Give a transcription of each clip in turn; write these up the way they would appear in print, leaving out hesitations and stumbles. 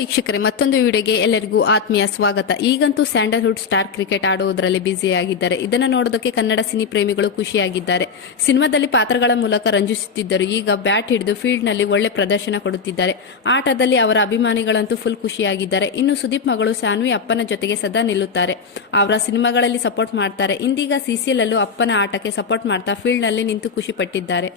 ವೀಕ್ಷಕರೇ, ಮತ್ತೊಂದು ವಿಡಿಯೋಗೆ ಎಲ್ಲರಿಗೂ ಆತ್ಮೀಯ ಸ್ವಾಗತ. ಈಗಂತೂ ಸ್ಯಾಂಡಲ್ವುಡ್ ಸ್ಟಾರ್ ಕ್ರಿಕೆಟ್ ಆಡುವುದರಲ್ಲಿ ಬ್ಯುಸಿಯಾಗಿದ್ದಾರೆ. ಇದನ್ನು ನೋಡೋದಕ್ಕೆ ಕನ್ನಡ ಸಿನಿ ಪ್ರೇಮಿಗಳು ಖುಷಿಯಾಗಿದ್ದಾರೆ. ಸಿನಿಮಾದಲ್ಲಿ ಪಾತ್ರಗಳ ಮೂಲಕ ರಂಜಿಸುತ್ತಿದ್ದರು. ಈಗ ಬ್ಯಾಟ್ ಹಿಡಿದು ಫೀಲ್ಡ್ ನಲ್ಲಿ ಒಳ್ಳೆ ಪ್ರದರ್ಶನ ಕೊಡುತ್ತಿದ್ದಾರೆ. ಆಟದಲ್ಲಿ ಅವರ ಅಭಿಮಾನಿಗಳಂತೂ ಫುಲ್ ಖುಷಿಯಾಗಿದ್ದಾರೆ. ಇನ್ನು ಸುದೀಪ್ ಮಗಳು ಸಾನ್ವಿ ಅಪ್ಪನ ಜೊತೆಗೆ ಸದಾ ನಿಲ್ಲುತ್ತಾರೆ. ಅವರ ಸಿನಿಮಾಗಳಲ್ಲಿ ಸಪೋರ್ಟ್ ಮಾಡ್ತಾರೆ. ಇಂದೀಗ ಸಿಸಿಎಲ್ ಅಲ್ಲೂ ಅಪ್ಪನ ಆಟಕ್ಕೆ ಸಪೋರ್ಟ್ ಮಾಡ್ತಾ ಫೀಲ್ಡ್ ನಲ್ಲಿ ನಿಂತು ಖುಷಿ ಪಟ್ಟಿದ್ದಾರೆ.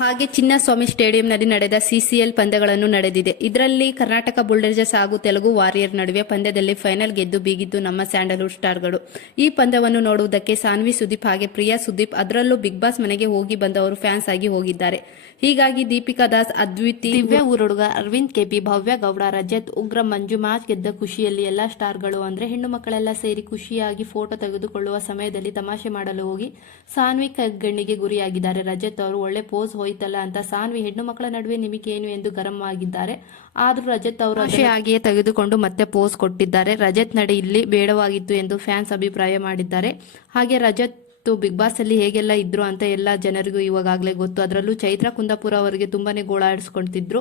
ಹಾಗೆ ಚಿನ್ನಸ್ವಾಮಿ ಸ್ಟೇಡಿಯಂನಲ್ಲಿ ನಡೆದ ಸಿಸಿಎಲ್ ಪಂದ್ಯಗಳನ್ನು ನಡೆದಿದೆ. ಇದರಲ್ಲಿ ಕರ್ನಾಟಕ ಬುಲ್ಡೇಜರ್ಸ್ ಹಾಗೂ ತೆಲುಗು ವಾರಿಯರ್ ನಡುವೆ ಪಂದ್ಯದಲ್ಲಿ ಫೈನಲ್ ಗೆದ್ದು ಬೀಗಿದ್ದು ನಮ್ಮ ಸ್ಯಾಂಡಲ್ವುಡ್ ಸ್ಟಾರ್ಗಳು. ಈ ಪಂದ್ಯವನ್ನು ನೋಡುವುದಕ್ಕೆ ಸಾನ್ವಿ ಸುದೀಪ್ ಹಾಗೆ ಪ್ರಿಯಾ ಸುದೀಪ್, ಅದರಲ್ಲೂ ಬಿಗ್ ಬಾಸ್ ಮನೆಗೆ ಹೋಗಿ ಬಂದವರು ಫ್ಯಾನ್ಸ್ ಆಗಿ ಹೋಗಿದ್ದಾರೆ. ಹೀಗಾಗಿ ದೀಪಿಕಾ ದಾಸ್, ಅದ್ವಿತಿ, ದಿವ್ಯ ಊರುಡುಗ, ಅರವಿಂದ್ ಕೆಪಿ, ಭವ್ಯ ಗೌಡ, ರಜತ್, ಉಗ್ರ ಮಂಜು ಮ್ಯಾಚ್ ಗೆದ್ದ ಖುಷಿಯಲ್ಲಿ ಎಲ್ಲಾ ಸ್ಟಾರ್ಗಳು ಅಂದ್ರೆ ಹೆಣ್ಣು ಮಕ್ಕಳೆಲ್ಲ ಸೇರಿ ಖುಷಿಯಾಗಿ ಫೋಟೋ ತೆಗೆದುಕೊಳ್ಳುವ ಸಮಯದಲ್ಲಿ ತಮಾಷೆ ಮಾಡಲು ಹೋಗಿ ಸಾನ್ವಿ ಕಗ್ಗಣ್ಣಿಗೆ ಗುರಿಯಾಗಿದ್ದಾರೆ. ರಜತ್ ಅವರು ಒಳ್ಳೆ ಪೋಸ್ ಹೋಯ್ತಲ್ಲ ಅಂತ ಸಾನ್ವಿ ಹೆಣ್ಣು ಮಕ್ಕಳ ನಡುವೆ ನಿಮಗೇನು ಎಂದು ಗರಂ ಆಗಿದ್ದಾರೆ. ಆದ್ರೂ ರಜತ್ ಅವರು ಹಾಗೆಯೇ ತೆಗೆದುಕೊಂಡು ಮತ್ತೆ ಪೋಸ್ ಕೊಟ್ಟಿದ್ದಾರೆ. ರಜತ್ ನಡೆ ಇಲ್ಲಿ ಬೇಡವಾಗಿತ್ತು ಎಂದು ಫ್ಯಾನ್ಸ್ ಅಭಿಪ್ರಾಯ ಮಾಡಿದ್ದಾರೆ. ಹಾಗೆ ರಜತ್ ಬಿಗ್ ಬಾಸ್ ಅಲ್ಲಿ ಹೇಗೆಲ್ಲ ಇದ್ರು ಅಂತ ಎಲ್ಲ ಜನರಿಗೂ ಇವಾಗಲೇ ಗೊತ್ತು. ಅದರಲ್ಲೂ ಚೈತ್ರ ಕುಂದಾಪುರ ಅವರಿಗೆ ತುಂಬಾನೇ ಗೋಳಾಡಿಸ್ಕೊಳ್ತಿದ್ರು.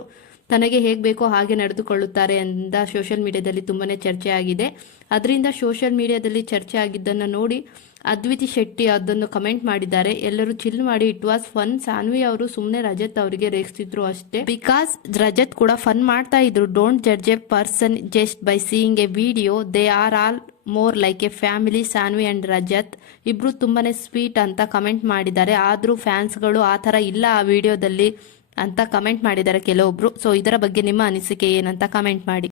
ತನಗೆ ಹೇಗೆ ಬೇಕೋ ಹಾಗೆ ನಡೆದುಕೊಳ್ಳುತ್ತಾರೆ ಅಂತ ಸೋಷಿಯಲ್ ಮೀಡಿಯಾದಲ್ಲಿ ತುಂಬಾನೇ ಚರ್ಚೆ ಆಗಿದೆ. ಅದರಿಂದ ಸೋಷಿಯಲ್ ಮೀಡಿಯಾದಲ್ಲಿ ಚರ್ಚೆ ಆಗಿದ್ದನ್ನು ನೋಡಿ ಅದ್ವಿತಿ ಶೆಟ್ಟಿ ಅದನ್ನು ಕಮೆಂಟ್ ಮಾಡಿದ್ದಾರೆ. ಎಲ್ಲರೂ ಚಿಲ್ ಮಾಡಿ ಇಟ್ ವಾಸ್ ಫನ್. ಸಾನ್ವಿ ಅವರು ಸುಮ್ಮನೆ ರಜತ್ ಅವರಿಗೆ ರೇಗಿಸ್ತಿದ್ರು ಅಷ್ಟೇ. ಬಿಕಾಸ್ ರಜತ್ ಕೂಡ ಫನ್ ಮಾಡ್ತಾ ಇದ್ರು. Don't judge a person just by seeing a video, they are all more like a family. Saanvi and Rajat ಇಬ್ರು ತುಂಬಾನೇ ಸ್ವೀಟ್ ಅಂತ ಕಮೆಂಟ್ ಮಾಡಿದ್ದಾರೆ. ಆದ್ರೂ ಫ್ಯಾನ್ಸ್ಗಳು ಆ ತರ ಇಲ್ಲ ಆ ವಿಡಿಯೋದಲ್ಲಿ ಅಂತ ಕಮೆಂಟ್ ಮಾಡಿದ್ದಾರೆ ಕೆಲವೊಬ್ರು. ಸೊ ಇದರ ಬಗ್ಗೆ ನಿಮ್ಮ ಅನಿಸಿಕೆ ಏನಂತ ಕಮೆಂಟ್ ಮಾಡಿ.